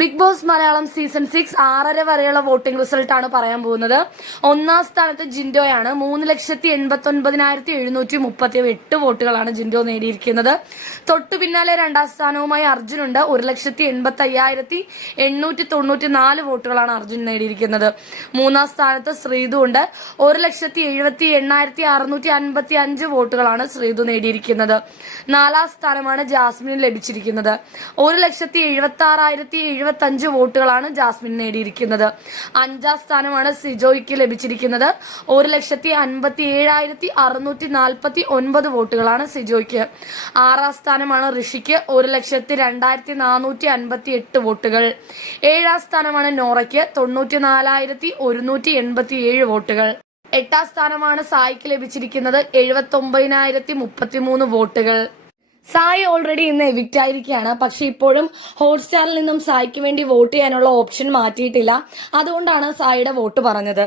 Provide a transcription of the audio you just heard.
Big boss Malayalam season 6 6:30 വരെയുള്ള voting result ആണ് പറയാൻ പോകുന്നത്. ഒന്നാം സ്ഥാനത്ത് ജിൻഡോയാണ്. 3,89,738 വോട്ടുകളാണ് ജിൻഡോ നേടിയിരിക്കുന്നത്. തൊട്ടു പിന്നാലെ രണ്ടാം സ്ഥാനവുമായി അർജുനുണ്ട്. 1,85,894 വോട്ടുകളാണ് അർജുൻ നേടിയിരിക്കുന്നത്. മൂന്നാം സ്ഥാനത്ത് ശ്രീതു ഉണ്ട്. 1,78,655 വോട്ടുകളാണ് ശ്രീതു നേടിയിരിക്കുന്നത്. നാലാം സ്ഥാനമാണ് ജാസ്മിന് ലഭിച്ചിരിക്കുന്നത്. 1,76,075 വോട്ടുകളാണ് ജാസ്മിൻ നേടിയിരിക്കുന്നത്. അഞ്ചാം സ്ഥാനമാണ് സിജോയ്ക്ക് ലഭിച്ചിരിക്കുന്നത്. 1,57,649 വോട്ടുകളാണ് സിജോയ്ക്ക്. ആറാം സ്ഥാനമാണ് ഋഷിക്ക്. 1,02,458 വോട്ടുകൾ. ഏഴാം സ്ഥാനമാണ് നോറയ്ക്ക്. 94,187 വോട്ടുകൾ. എട്ടാം സ്ഥാനമാണ് സായിക്ക് ലഭിച്ചിരിക്കുന്നത്. 79,033 വോട്ടുകൾ. സായി ഓൾറെഡി ഇന്ന് എവിക്റ്റ് ആയിരിക്കുകയാണ്. പക്ഷെ ഇപ്പോഴും ഹോട്ട്സ്റ്റാറിൽ നിന്നും സായിക്ക് വേണ്ടി വോട്ട് ചെയ്യാനുള്ള ഓപ്ഷൻ മാറ്റിയിട്ടില്ല. അതുകൊണ്ടാണ് സായിയുടെ വോട്ട് പറഞ്ഞത്.